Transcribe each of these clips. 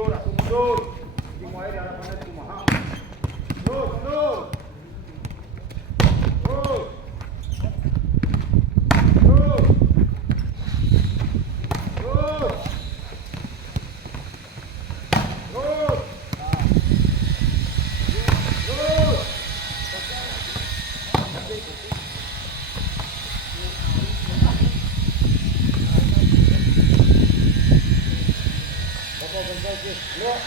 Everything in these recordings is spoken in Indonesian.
mundur, aku mundur. Dimulai dari mana kumaha. Terus, mundur. Terus. Terus. Terus. Terus.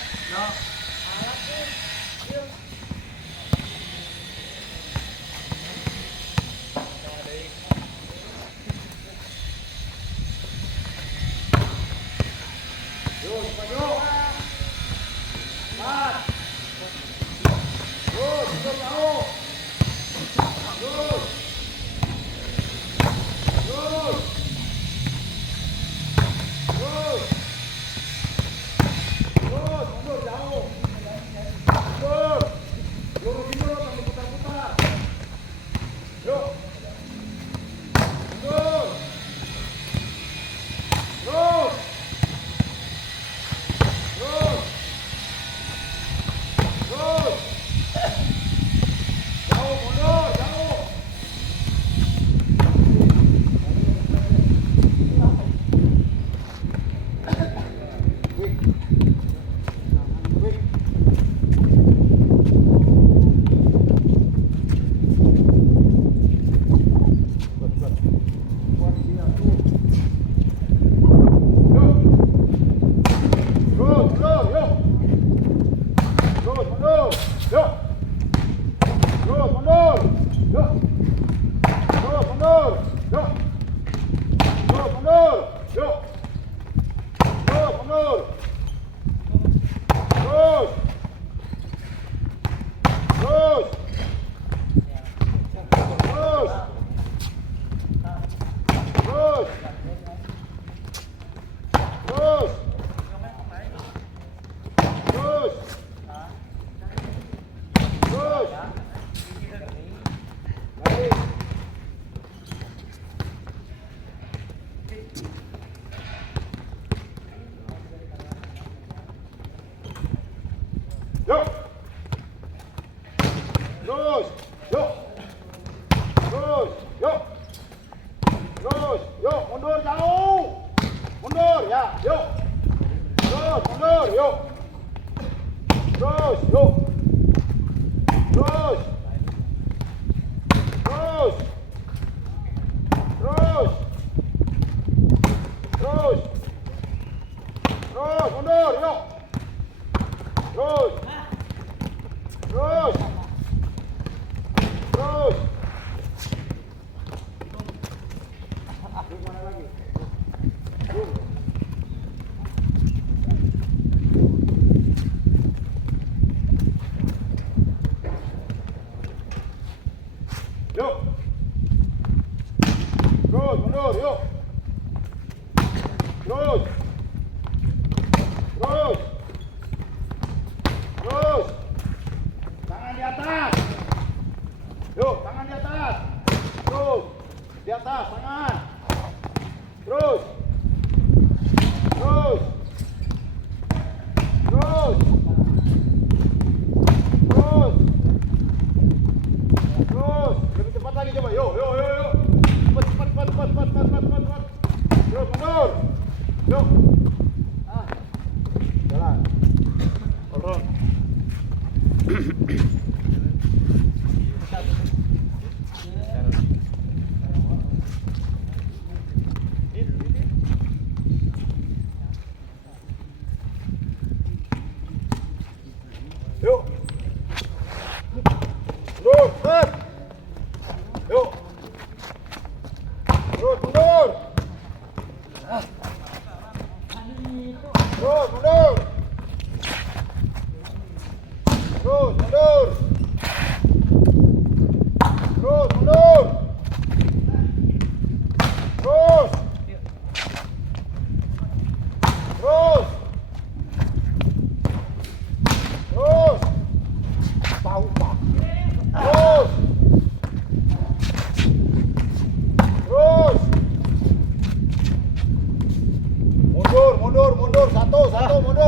Mundur, satu, mundur.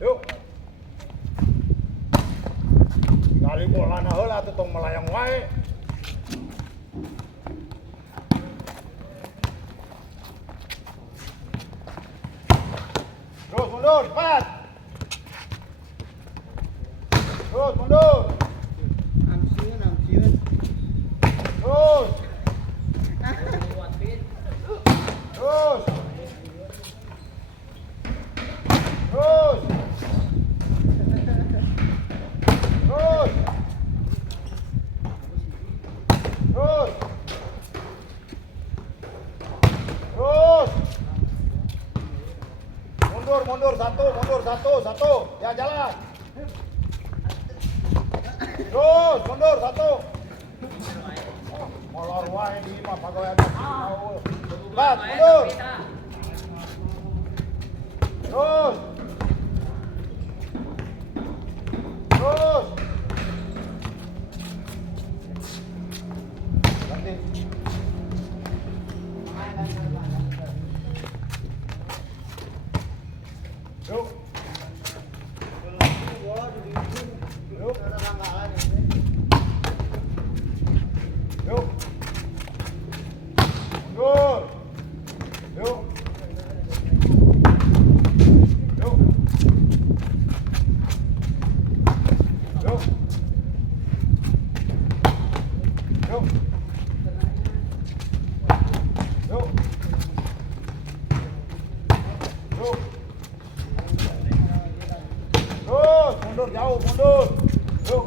Yuk. Kali bola na heula atuh tong melayang wae. Terus mundur, cepat. Terus mundur. Amsiun. Terus. Terus. Terus. Terus. Terus. Terus. Mundur satu. Ya jalan. Terus, mundur satu. Molor wae di mah pagawean. Cepat, mundur. Terus. Terus. Ganti. Yuk. Yuk. Yuk. Mundur. Yuk. Yuk. Yuk. Yuk. Yuk. Yuk. Terus, mundur jauh, mundur. Yuk.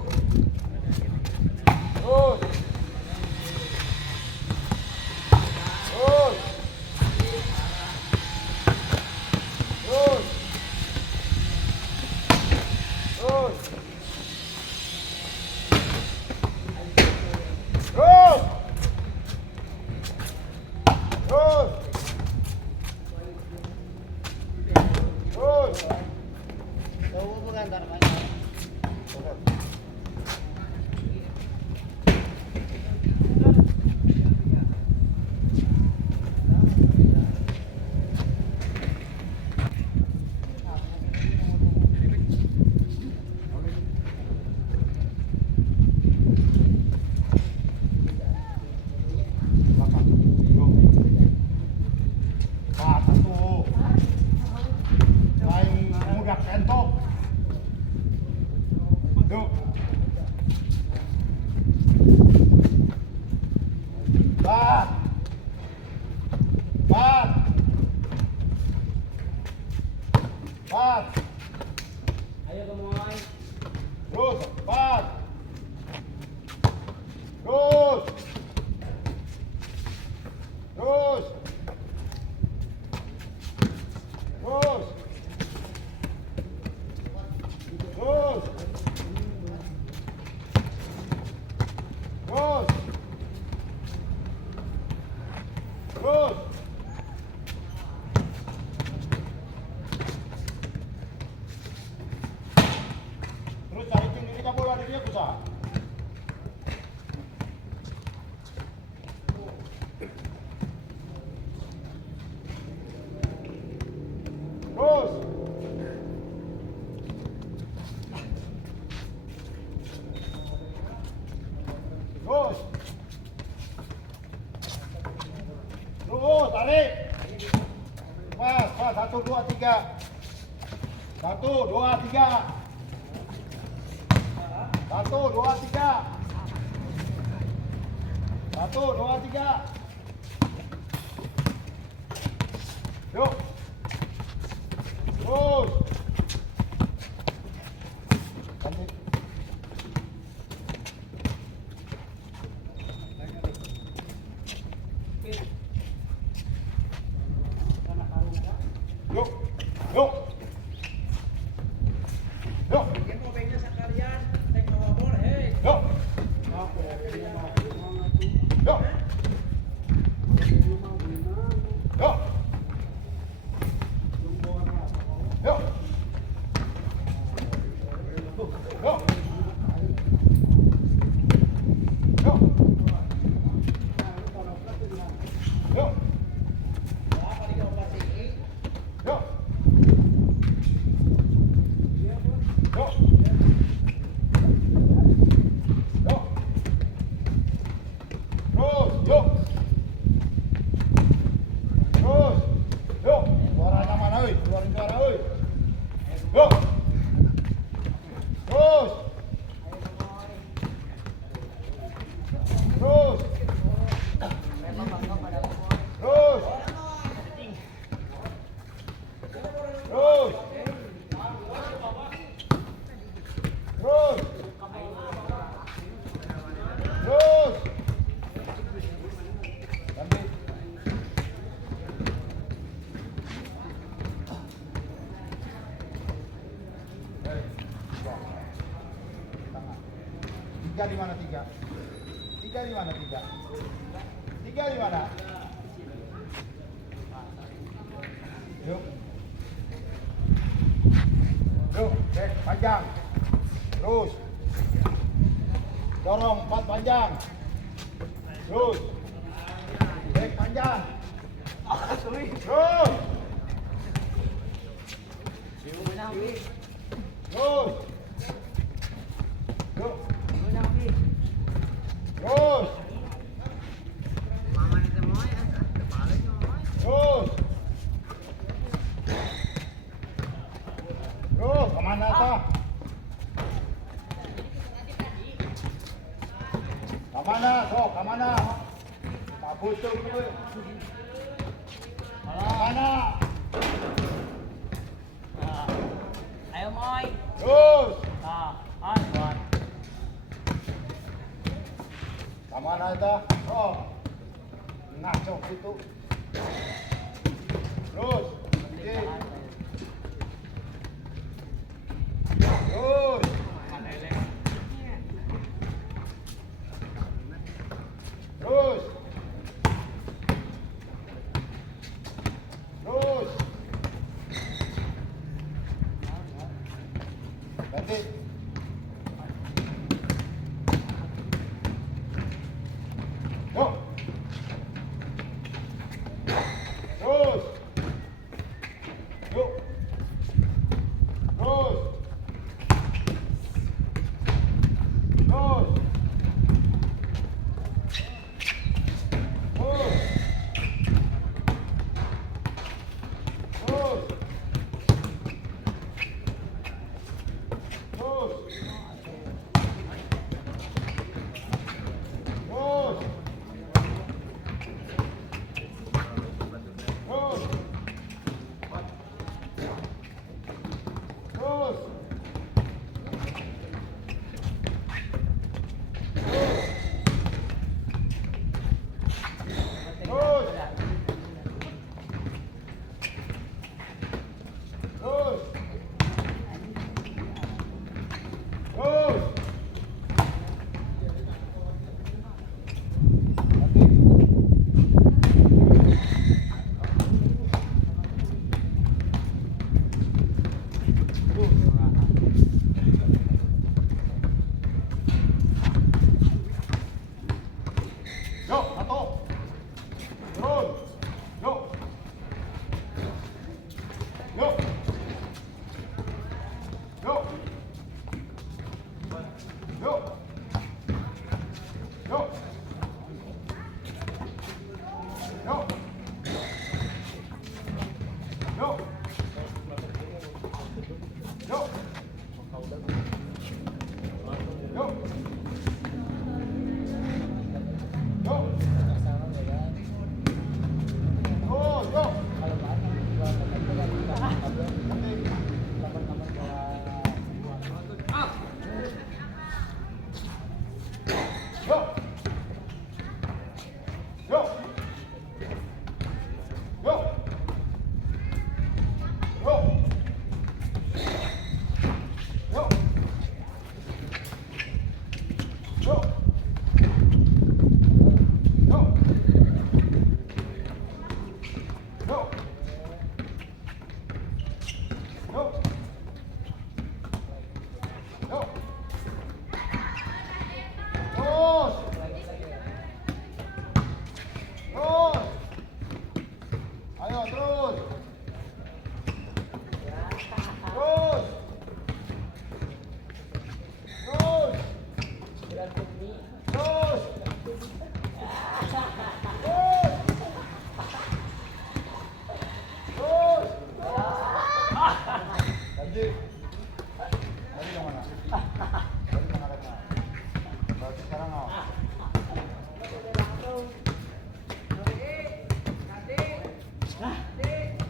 Terus. Terus. Terus. Terus. Terus. Terus. Terus. Jauh mengantar banyak. Ayo gemoy. Terus, cepat. Terus. Terus. Terus. Terus. Terus. Terus. Terus cari tinggi kita bola di dia usaha. Terus. Terus. Terus, tarik. Pas, 1, 2, 3. 1, 2, 3. 1, 2, 3. 1, 2, 3. Yuk. Terus. Ganti. Yuk. Yuk. Yuk. Yuk. Yuk. Yuk. Yuk. Yuk. Yuk. Yuk. Yuk. Yuk. Terus. Terus. Terus. Terus. Terus. Terus. Ganti. Tiga di mana tiga? Tiga di mana tiga? Tiga di mana? Yuk. Yuk, cek panjang. Terus. Dorong 4 panjang. Terus. Cek panjang. Terus. Terus. Yuk. Terus. Terus. Terus, kemana tak? Kemana? Sok, kemana? Tak butuh gue. Kemana? Ayo Moy. Terus. On. Kemana itu? Sok. Ngaco gitu. Terus. Terus. Terus. Terus. Ganti. Yuk. Terus. Yuk. Terus. Terus. Biji. Tadi yang mana? Tadi yang ada mana? Berarti sekarang mau.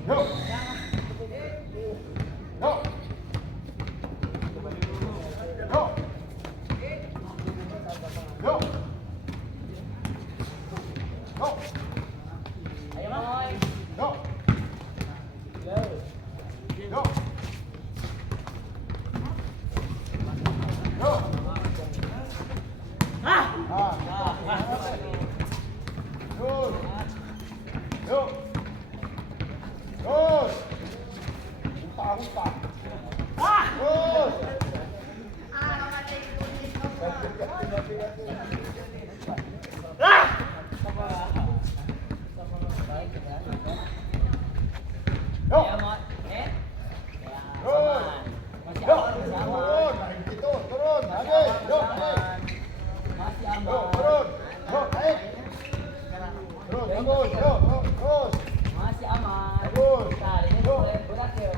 Yo. Yo. Yo. Yo. Yo. Ayo Moy. Yo. Yo. Yo. Ah. Terus. Yo. Terus. Unta. Ah. Terus. Ah. Yo. Ayo Moy. Ya. Terus. Masih Yo. aman, masih aman. Turun. Naik gitu. Turun. Lagi. Yo. Naik. Masih Yo. aman. Turun. Yo. Naik. Terus. Bagus. Yo. Yo. Terus. Masih aman. Bagus. Nah, ini Yo. boleh berat ya.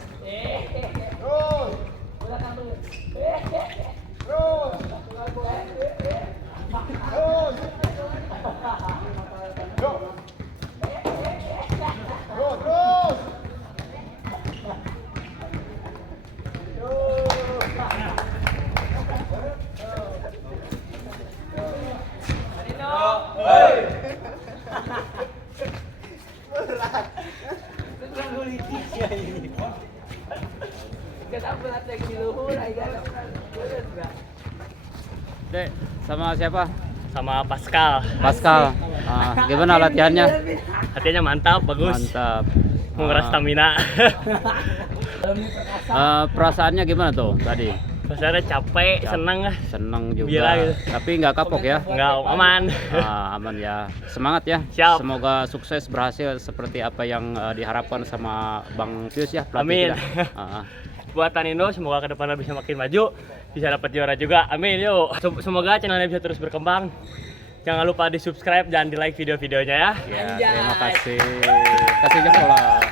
Terus. Berat kan dulu. Terus. Terus. Yo. Yo. Terus. Dek, sama siapa? Sama Pascal. Pascal. Gimana latihannya? Hatinya mantap, bagus. Mantap. Menguras stamina. Perasaannya gimana tuh tadi? Rasanya capek, senang lah. Seneng juga. Gila gitu. Tapi nggak kapok ya? Enggak aman. Aman ya. Semangat ya. Siap. Semoga sukses berhasil seperti apa yang diharapkan sama Bang Pius ya, pelatih Amin. kita. Buatan Indo semoga ke depannya bisa makin maju, bisa dapat juara juga. Amin yuk. Semoga channelnya bisa terus berkembang. Jangan lupa di subscribe dan di like video-videonya ya. Ya, terima kasih. Kasih jempol lah.